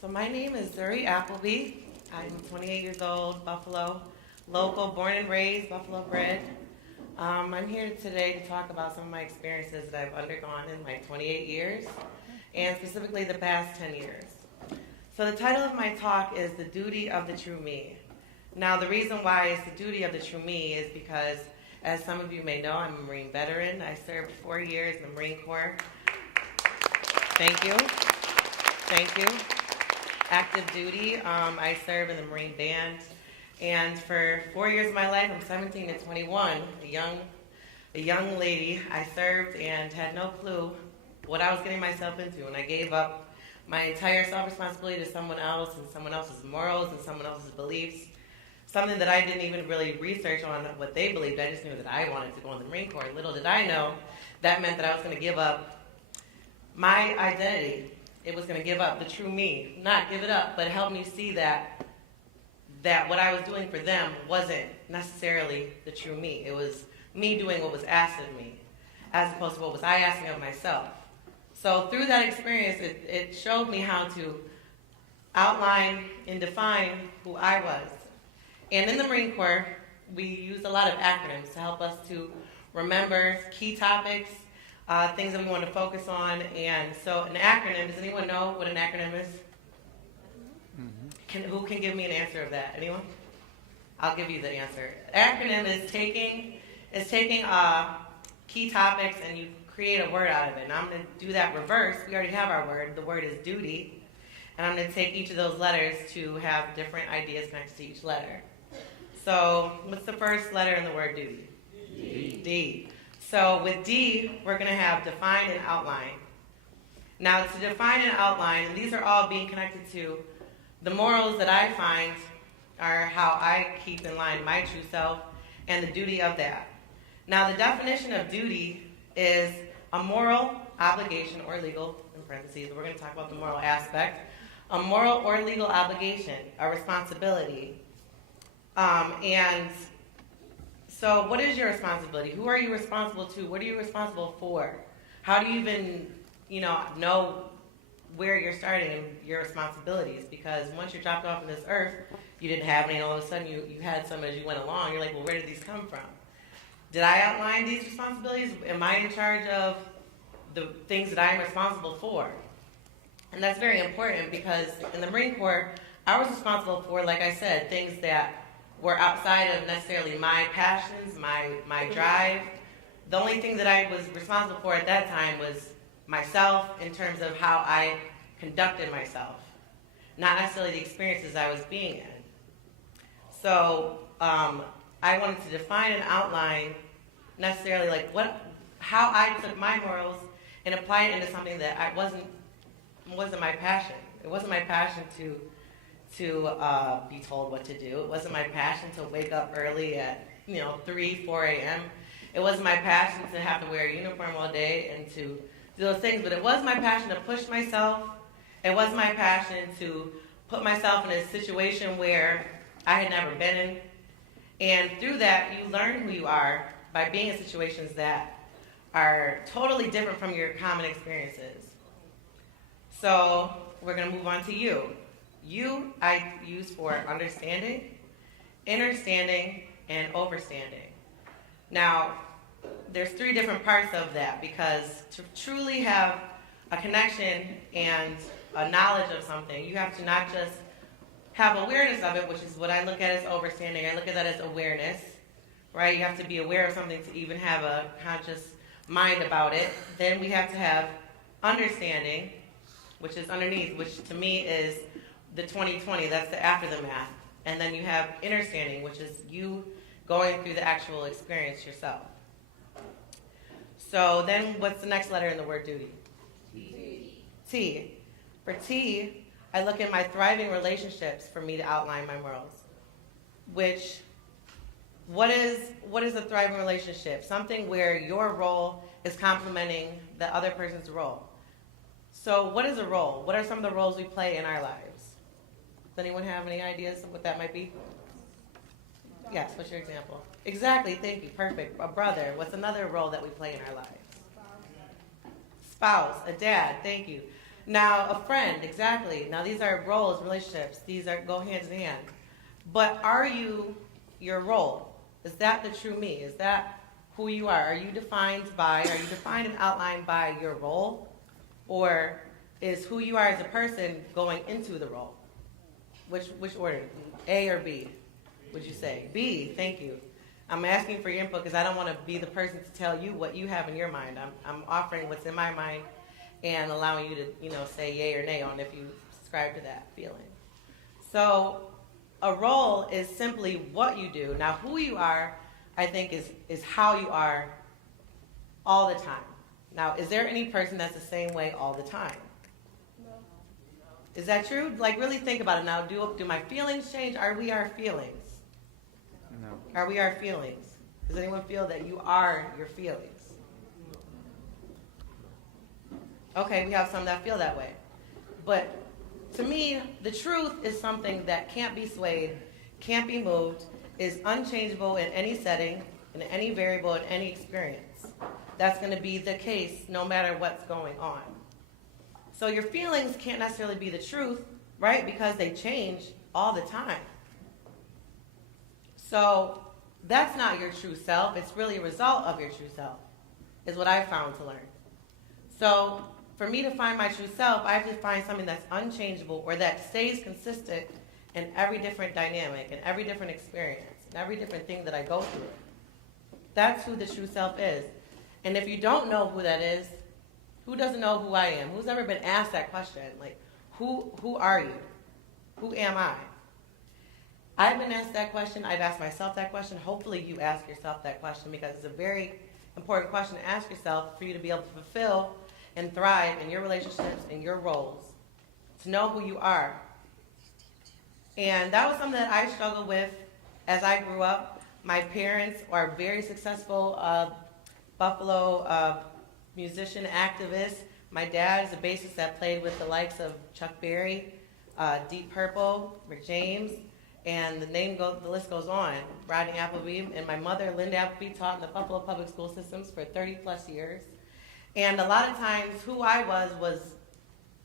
So my name is Zuri Appleby. I'm 28 years old, Buffalo, local, born and raised, Buffalo bred. I'm here today to talk about some of my experiences that I've undergone in my 28 years, and specifically the past 10 years. So the title of my talk is The Duty of the True Me. Now the reason why it's the duty of the true me is because, as some of you may know, I'm a Marine veteran. I served 4 years in the Marine Corps. Thank you. Thank you. Active duty. I serve in the Marine Band. And for 4 years of my life, from 17 to 21, a young lady, I served and had no clue what I was getting myself into. And I gave up my entire self-responsibility to someone else and someone else's morals and someone else's beliefs. Something that I didn't even really research on what they believed. I just knew that I wanted to go in the Marine Corps. Little did I know, that meant that I was going to give up my identity. It was going to give up the true me. Not give it up, but help me see that what I was doing for them wasn't necessarily the true me. It was me doing what was asked of me, as opposed to what was I asking of myself. So through that experience, it showed me how to outline and define who I was. And in the Marine Corps, we used a lot of acronyms to help us to remember key topics, things that we want to focus on. And so an acronym, does anyone know what an acronym is? Who can give me an answer of that? Anyone? I'll give you the answer. Acronym is taking key topics and you create a word out of it. And I'm going to do that reverse. We already have our word. The word is duty. And I'm going to take each of those letters to have different ideas connected to each letter. So what's the first letter in the word duty? D. D. So with D, we're going to have define and outline. Now to define and outline, and these are all being connected to the morals that I find are how I keep in line my true self and the duty of that. Now the definition of duty is a moral obligation or legal, in parentheses, but we're going to talk about the moral aspect, a moral or legal obligation, a responsibility. And so what is your responsibility? Who are you responsible to? What are you responsible for? How do you even, know where you're starting and your responsibilities? Because once you're dropped off on this earth, you didn't have any, and all of a sudden you had some as you went along. You're like, well, where did these come from? Did I outline these responsibilities? Am I in charge of the things that I am responsible for? And that's very important because in the Marine Corps, I was responsible for, like I said, things that were outside of necessarily my passions, my drive. The only thing that I was responsible for at that time was myself in terms of how I conducted myself, not necessarily the experiences I was being in. So I wanted to define and outline necessarily how I took my morals and applied it into something that wasn't my passion. It wasn't my passion to be told what to do. It wasn't my passion to wake up early at 3, 4 a.m. It wasn't my passion to have to wear a uniform all day and to do those things, but it was my passion to push myself. It was my passion to put myself in a situation where I had never been in. And through that, you learn who you are by being in situations that are totally different from your common experiences. So we're going to move on to you. You, I use for understanding, understanding, and overstanding. Now, there's 3 different parts of that because to truly have a connection and a knowledge of something, you have to not just have awareness of it, which is what I look at as overstanding. I look at that as awareness, right? You have to be aware of something to even have a conscious mind about it. Then we have to have understanding, which is underneath, which to me is the 20/20, that's the after the math. And then you have understanding, which is you going through the actual experience yourself. So then what's the next letter in the word duty? T. T. For T, I look at my thriving relationships for me to outline my morals. What is a thriving relationship? Something where your role is complementing the other person's role. So what is a role? What are some of the roles we play in our lives? Does anyone have any ideas of what that might be? Yes, what's your example? Exactly, thank you, perfect. A brother. What's another role that we play in our lives? Spouse, a dad, thank you. Now, a friend, exactly. Now, these are roles, relationships. These go hand in hand. But are you your role? Is that the true me? Is that who you are you defined and outlined by your role? Or is who you are as a person going into the role? Which order? A or B, would you say? B, thank you. I'm asking for your input because I don't want to be the person to tell you what you have in your mind. I'm offering what's in my mind and allowing you to, say yay or nay on if you subscribe to that feeling. So a role is simply what you do. Now, who you are, I think, is how you are all the time. Now, is there any person that's the same way all the time? No. Is that true? Like, really think about it now. Do my feelings change? Are we our feelings? No. Are we our feelings? Does anyone feel that you are your feelings? Okay, we have some that feel that way. But to me, the truth is something that can't be swayed, can't be moved, is unchangeable in any setting, in any variable, in any experience. That's going to be the case no matter what's going on. So your feelings can't necessarily be the truth, right? Because they change all the time. So that's not your true self. It's really a result of your true self, is what I found to learn. So for me to find my true self, I have to find something that's unchangeable or that stays consistent in every different dynamic, in every different experience, in every different thing that I go through. That's who the true self is. And if you don't know who that is, who doesn't know who I am? Who's ever been asked that question? Like, who are you? Who am I? I've been asked that question. I've asked myself that question. Hopefully you ask yourself that question because it's a very important question to ask yourself for you to be able to fulfill and thrive in your relationships and your roles, to know who you are. And that was something that I struggled with as I grew up. My parents are very successful Buffalo musician activist. My dad is a bassist that played with the likes of Chuck Berry, Deep Purple, Rick James, and the list goes on. Rodney Appleby, and my mother, Linda Appleby, taught in the Buffalo public school systems for 30 plus years. And a lot of times, who I was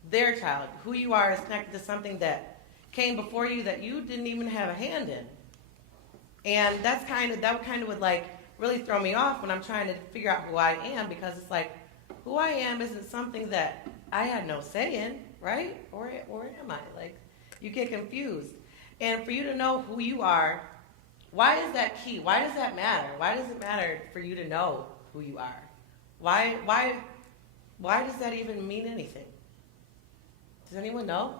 their child. Who you are is connected to something that came before you that you didn't even have a hand in. And that kind of would like really throw me off when I'm trying to figure out who I am, because it's like, who I am isn't something that I had no say in, right? Or am I? Like, you get confused. And for you to know who you are, why is that key? Why does that matter? Why does it matter for you to know who you are? Why does that even mean anything? Does anyone know?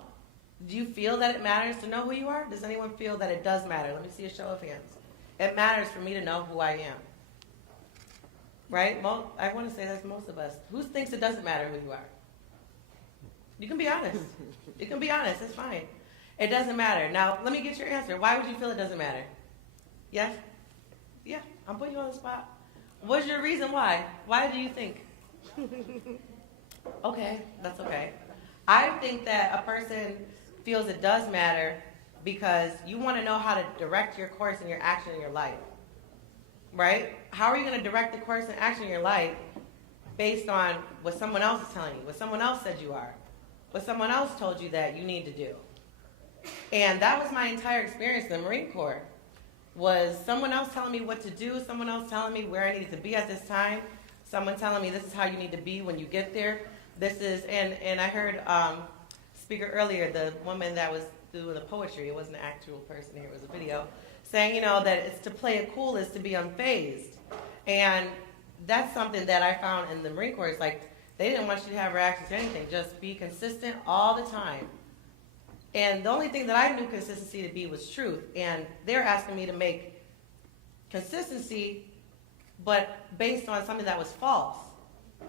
Do you feel that it matters to know who you are? Does anyone feel that it does matter? Let me see a show of hands. It matters for me to know who I am. Right? I want to say that's most of us. Who thinks it doesn't matter who you are? You can be honest. You can be honest. It's fine. It doesn't matter. Now, let me get your answer. Why would you feel it doesn't matter? Yes? Yeah, I'm putting you on the spot. What's your reason why? Why do you think? Okay, that's okay. I think that a person feels it does matter because you want to know how to direct your course and your action in your life. Right? How are you going to direct the course and action in your life based on what someone else is telling you, what someone else said you are, what someone else told you that you need to do? And that was my entire experience in the Marine Corps, was someone else telling me what to do, someone else telling me where I needed to be at this time, someone telling me this is how you need to be when you get there. And I heard speaker earlier, the woman that was doing the poetry, it wasn't an actual person here, it was a video, saying, that it's to play it cool is to be unfazed. And that's something that I found in the Marine Corps. It's like, they didn't want you to have reactions to anything, just be consistent all the time. And the only thing that I knew consistency to be was truth. And they're asking me to make consistency, but based on something that was false.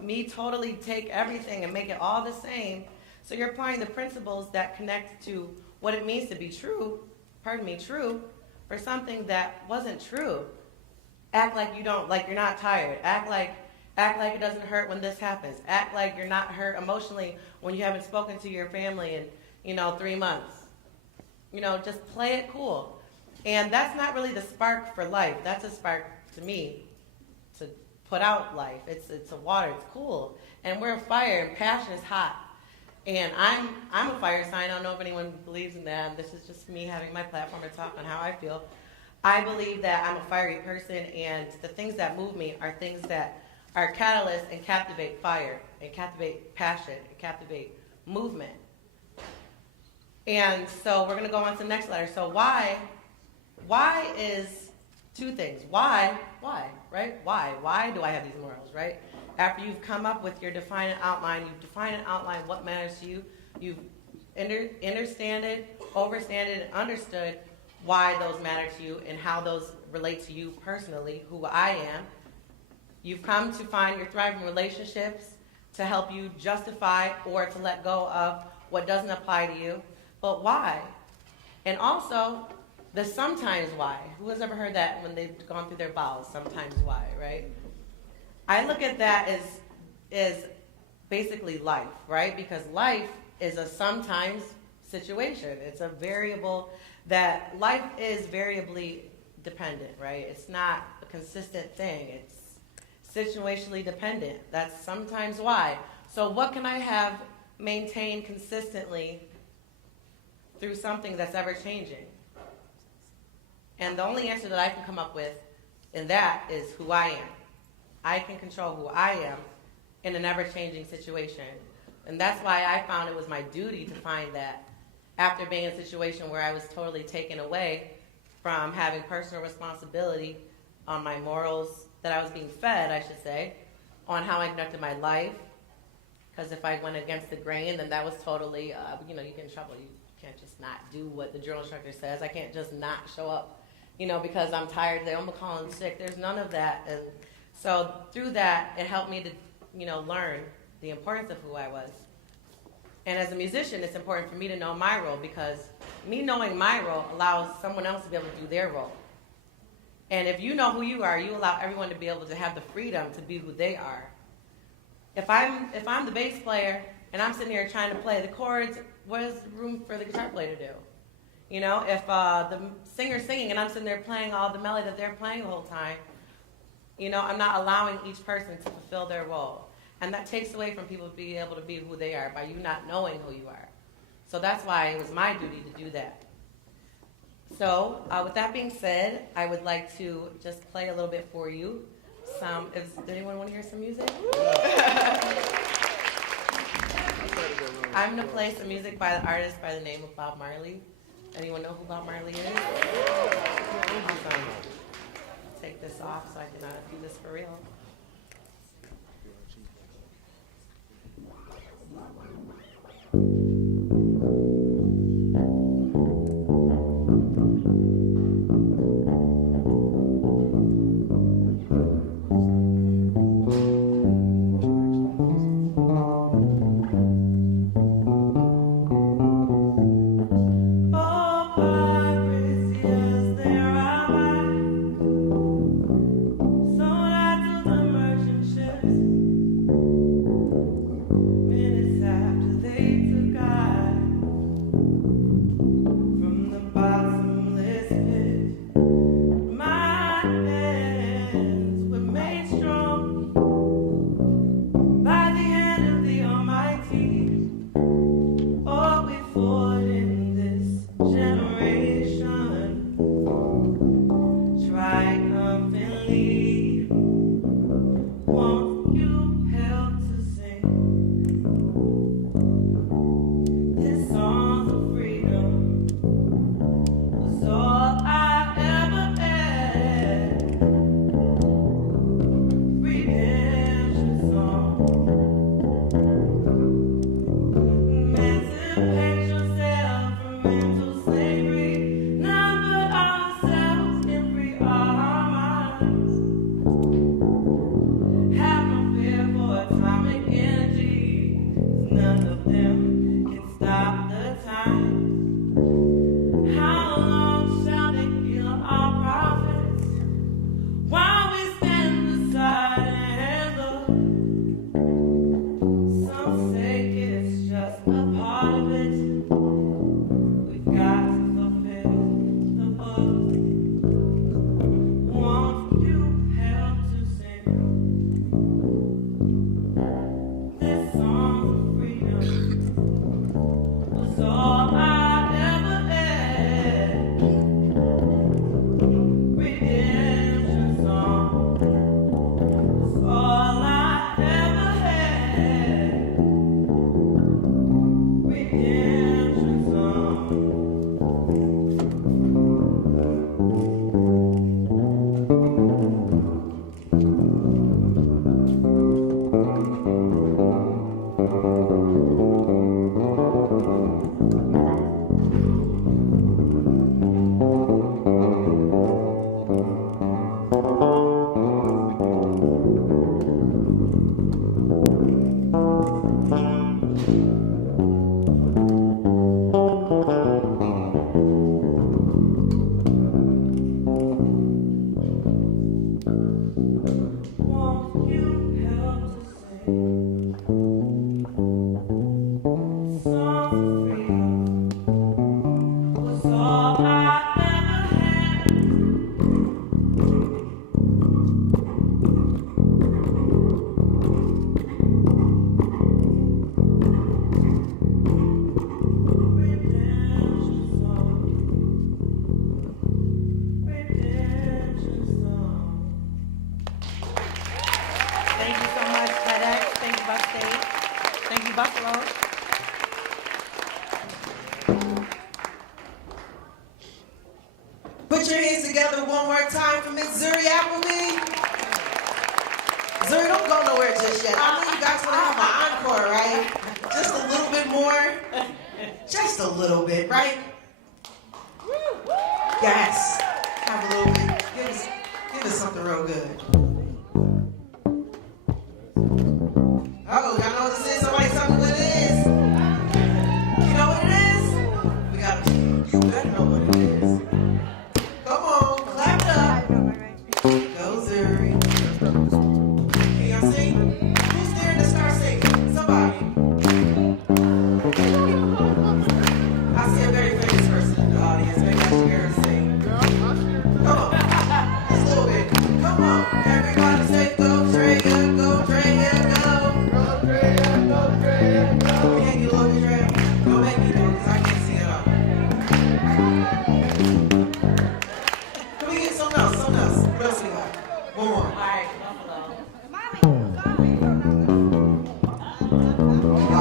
Me totally take everything and make it all the same. So you're applying the principles that connect to what it means to be true, true, for something that wasn't true. Act like you're not tired. Act like it doesn't hurt when this happens. Act like you're not hurt emotionally when you haven't spoken to your family in 3 months. Just play it cool. And that's not really the spark for life. That's a spark to me to put out life. It's a water, it's cool. And we're a fire and passion is hot. And I'm a fire sign. I don't know if anyone believes in that. This is just me having my platform to talk on how I feel. I believe that I'm a fiery person, and the things that move me are things that are catalysts and captivate fire, and captivate passion, and captivate movement. And so we're going to go on to the next letter. So why is two things. Why, right? Why do I have these morals, right? After you've come up with your defined outline, you've defined an outline what matters to you, you've understand it, and understood why those matter to you and how those relate to you personally, who I am. You've come to find your thriving relationships to help you justify or to let go of what doesn't apply to you. But why? And also, the sometimes why. Who has ever heard that when they've gone through their bowels? Sometimes why, right? I look at that as basically life, right? Because life is a sometimes situation. It's a variable that life is variably dependent, right? It's not a consistent thing. It's situationally dependent. That's sometimes why. So what can I have maintained consistently through something that's ever changing? And the only answer that I can come up with in that is who I am. I can control who I am in an ever-changing situation. And that's why I found it was my duty to find that after being in a situation where I was totally taken away from having personal responsibility on my morals that I was being fed, I should say, on how I conducted my life. Because if I went against the grain, then that was totally, you get in trouble. You can't just not do what the drill instructor says. I can't just not show up, because I'm tired today. I'm going to call in sick. There's none of that. And so through that, it helped me to, learn the importance of who I was. And as a musician, it's important for me to know my role, because me knowing my role allows someone else to be able to do their role. And if you know who you are, you allow everyone to be able to have the freedom to be who they are. If I'm the bass player and I'm sitting here trying to play the chords, what is the room for the guitar player to do? If the singer's singing and I'm sitting there playing all the melody that they're playing the whole time, I'm not allowing each person to fulfill their role. And that takes away from people being able to be who they are by you not knowing who you are. So that's why it was my duty to do that. So with that being said, I would like to just play a little bit for you. Does anyone want to hear some music? I'm going to play some music by the artist by the name of Bob Marley. Anyone know who Bob Marley is? Awesome. Take this off so I can do this for real. Minutes after they took Thank you so much, TEDx. Thank you, Buck State. Thank you, Buffalo. Put your hands together one more time for Miss Zuri Appleby. Zuri, don't go nowhere just yet. I know you guys want to have an encore, right? Just a little bit more. Just a little bit, right? Yes. Have a little bit. Give us something real good. Uh-oh, y'all know what this is? Somebody tell me what it is. You know what it is? You better know what it is. Come on, clap it up. Go, Zuri. Can y'all sing? Who's daring to start singing? Somebody. I see a very famous person in the audience. Maybe I should hear her sing. Come on. Just a little bit. Come on. Everybody say, go, Drea, go, Drea, go. Go, Drea, go, Drea, go. Can you look at Drea? Don't make me do it because I can't see it all. Can we get something else? Something else. What else we got? One more. All right, Buffalo. Go,